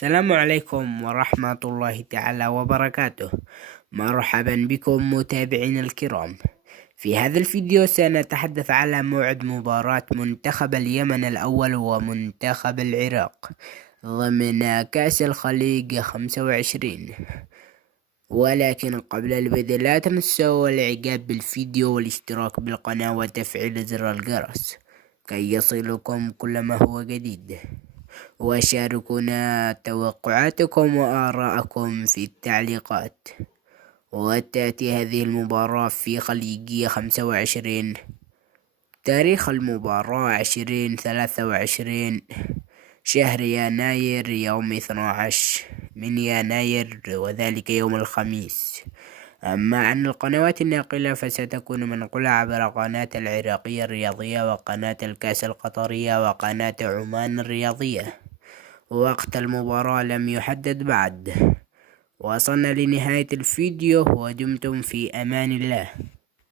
السلام عليكم ورحمة الله تعالى وبركاته. مرحبا بكم متابعينا الكرام. في هذا الفيديو سنتحدث على موعد مباراة منتخب اليمن الأول ومنتخب العراق ضمن كأس الخليج 25. ولكن قبل البدء لا تنسوا الاعجاب بالفيديو والاشتراك بالقناة وتفعيل زر الجرس كي يصلكم كل ما هو جديد، وشاركونا توقعاتكم وآراءكم في التعليقات. وتأتي هذه المباراة في خليجية 25. تاريخ المباراة 2023 شهر يناير يوم 12 من يناير، وذلك يوم الخميس. أما عن القنوات الناقلة فستكون منقولة عبر قناة العراقية الرياضية وقناة الكاس القطرية وقناة عمان الرياضية. وقت المباراة لم يحدد بعد. وصلنا لنهاية الفيديو ودمتم في أمان الله.